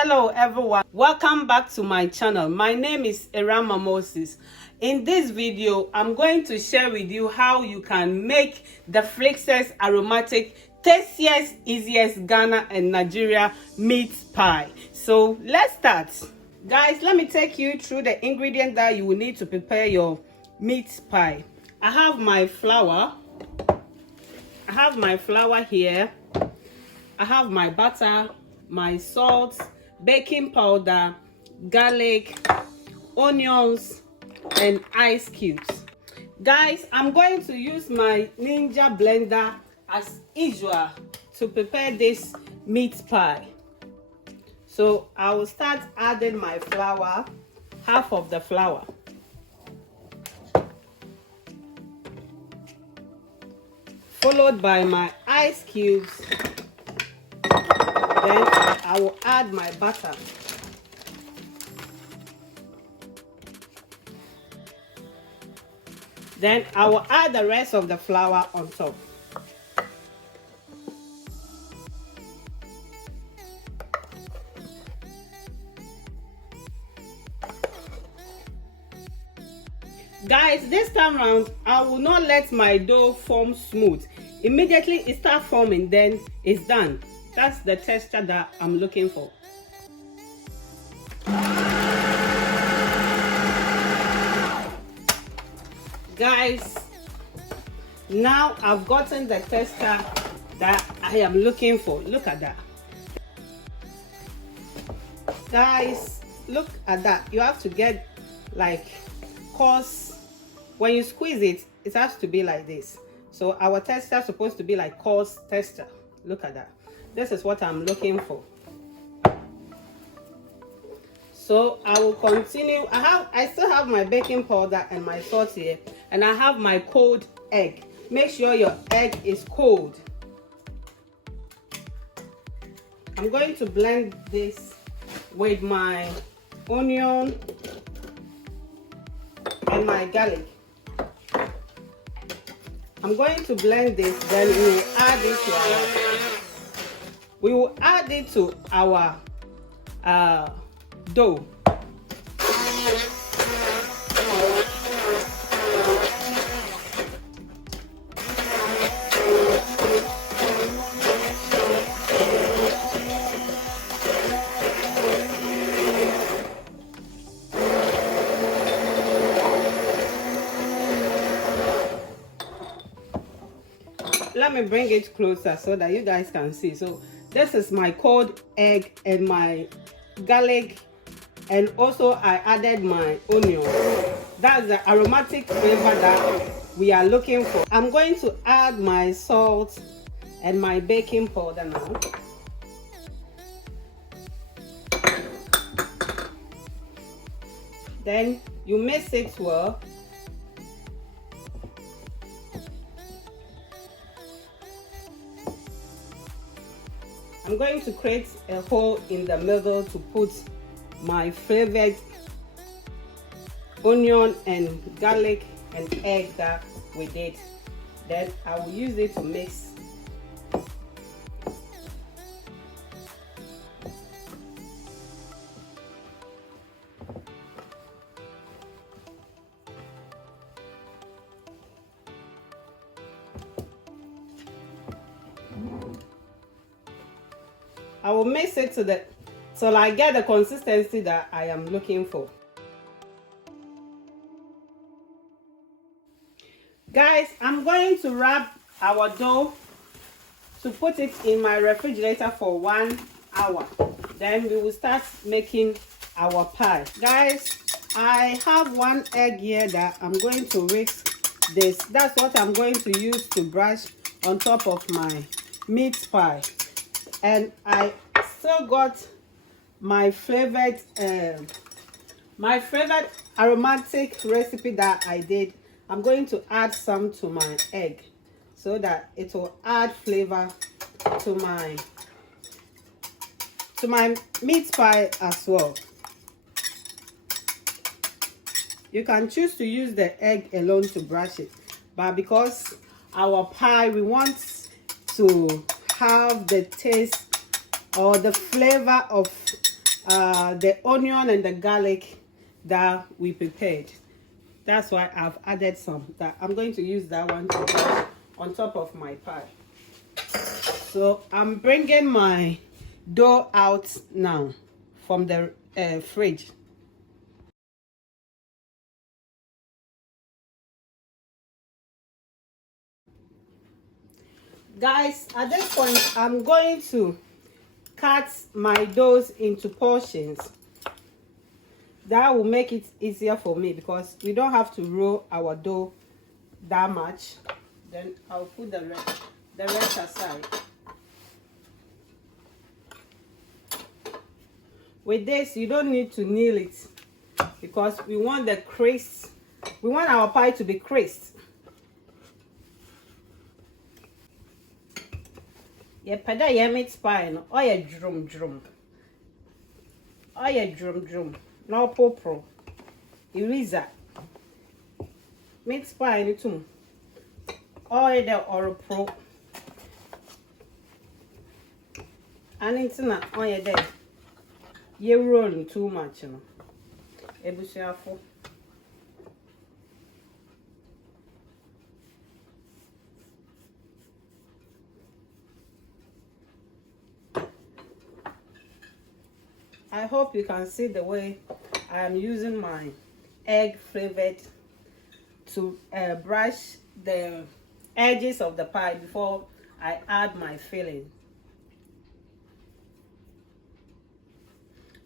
Hello everyone, welcome back to my channel. My name is Aromatic. In this video I'm going to share with you how you can make the Flakiest aromatic, tastiest, easiest Ghana and Nigeria meat pie. So let's start. Guys, let me take you through the ingredients that you will need to prepare your meat pie. I have my flour here. I have my butter, my salt, baking powder, garlic, onions, and ice cubes. Guys, I'm going to use my Ninja blender as usual to prepare this meat pie. So I will start adding my flour, half of the flour. Followed by my ice cubes. Then I will add my butter. Then I will add the rest of the flour on top. Guys, this time around, I will not let my dough form smooth. Immediately it starts forming, then it's done. That's the texture that I'm looking for. Guys, now I've gotten the texture that I am looking for. Look at that. Guys, look at that. You have to get coarse. When you squeeze it, it has to be like this. So our texture is supposed to be like coarse texture. Look at that. This is what I'm looking for. So I will continue. I still have my baking powder and my salt here, and I have my cold egg. Make sure your egg is cold. I'm going to blend this with my onion and my garlic. I'm going to blend this, then we will add it to our dough. Let me bring it closer so that you guys can see. So this is my cold egg and my garlic, and also I added my onion. That's the aromatic flavor that we are looking for. I'm going to add my salt and my baking powder now. Then you mix it well. I'm going to create a hole in the middle to put my flavored onion and garlic and egg that we did. Then I will use it to mix. I will mix it till I get the consistency that I am looking for. Guys, I'm going to wrap our dough to put it in my refrigerator for 1 hour. Then we will start making our pie. Guys, I have 1 egg here that I'm going to whisk this. That's what I'm going to use to brush on top of my meat pie. And I still got my flavored aromatic recipe that I did. I'm going to add some to my egg so that it will add flavor to my meat pie as well. You can choose to use the egg alone to brush it, but because our pie, we want to have the taste or the flavor of the onion and the garlic that we prepared. That's why I've added some. That I'm going to use that one to put on top of my pie. So I'm bringing my dough out now from the fridge. Guys, at this point, I'm going to cut my doughs into portions. That will make it easier for me because we don't have to roll our dough that much. Then I'll put the rest aside. With this, you don't need to knead it because we want the crisp. We want our pie to be crisp. Yeah, pada ya meat pie no. Oh yeah, drum. Oh yeah, drum. No popro. Eraser. Meat pie ni too. Oh yeah, the or pro. And it's not. Oh yeah, there. You're rolling too much, you know. Ebusiafo. I hope you can see the way I am using my egg flavored to brush the edges of the pie before I add my filling.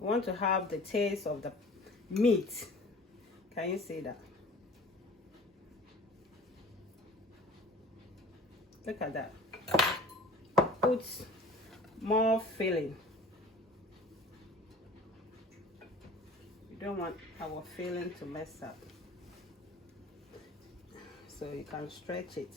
I want to have the taste of the meat. Can you see that? Look at that. Put more filling. We don't want our filling to mess up. So you can stretch it.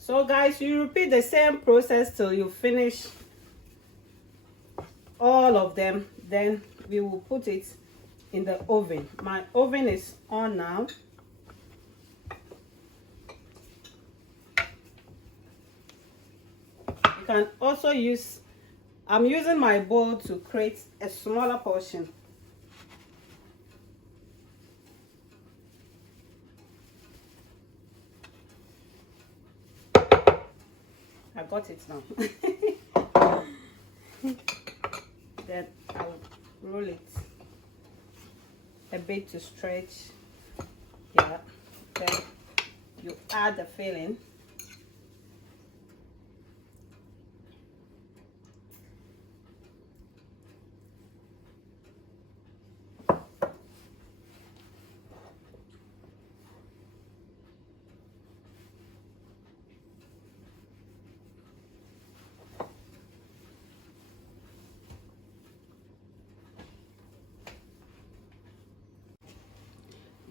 So guys, you repeat the same process till you finish all of them. Then we will put it in the oven. My oven is on now. You can also use, I'm using my bowl to create a smaller portion. I got it now. Then I'll roll it a bit to stretch. Yeah. Then you add the filling.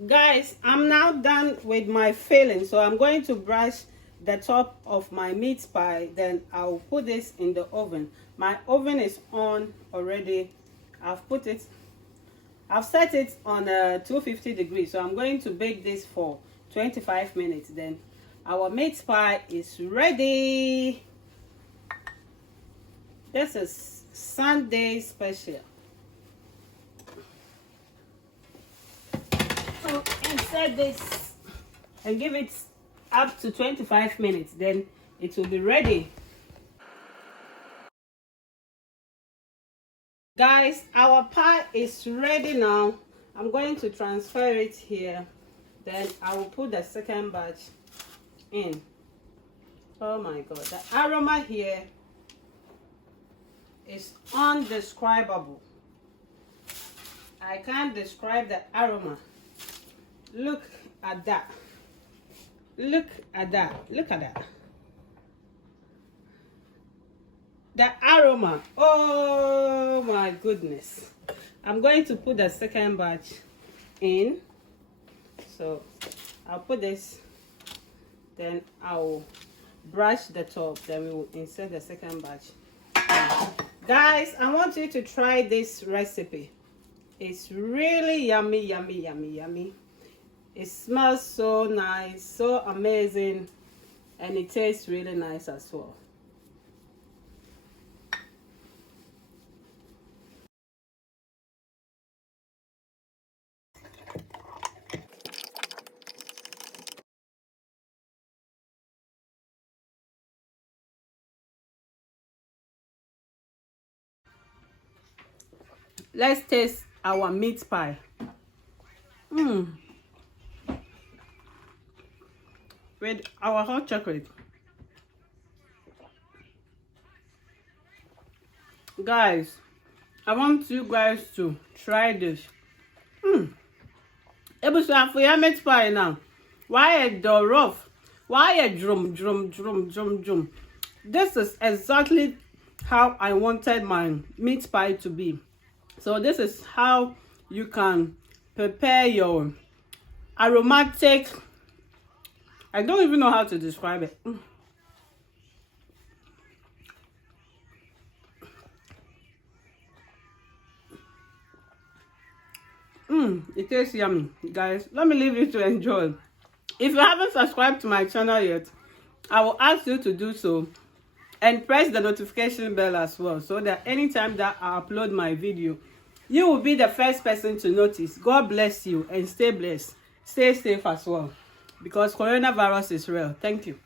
Guys, I'm now done with my filling, so I'm going to brush the top of my meat pie. Then I'll put this in the oven. My oven is on already. I've set it on 250 degrees, so I'm going to bake this for 25 minutes. Then our meat pie is ready. This is Sunday special. So insert this and give it up to 25 minutes, then it will be ready. Guys, our pie is ready now. I'm going to transfer it here. Then I will put the second batch in. Oh my God, the aroma here is undescribable. I can't describe the aroma. Look at that. Look at that. Look at that. The aroma. Oh my goodness. I'm going to put the second batch in. So I'll put this, then I'll brush the top, then we will insert the second batch. Guys, I want you to try this recipe. It's really yummy, yummy, yummy, yummy. It smells so nice, so amazing, and it tastes really nice as well. Let's taste our meat pie. With our hot chocolate. Guys, I want you guys to try this. Ebusa for your meat pie now. Why a rough? Why a drum? This is exactly how I wanted my meat pie to be. So this is how you can prepare your aromatic. I don't even know how to describe it. It tastes yummy, guys. Let me leave you to enjoy. If you haven't subscribed to my channel yet, I will ask you to do so and press the notification bell as well, so that anytime that I upload my video, you will be the first person to notice. God bless you and stay blessed. Stay safe as well, because coronavirus is real. Thank you.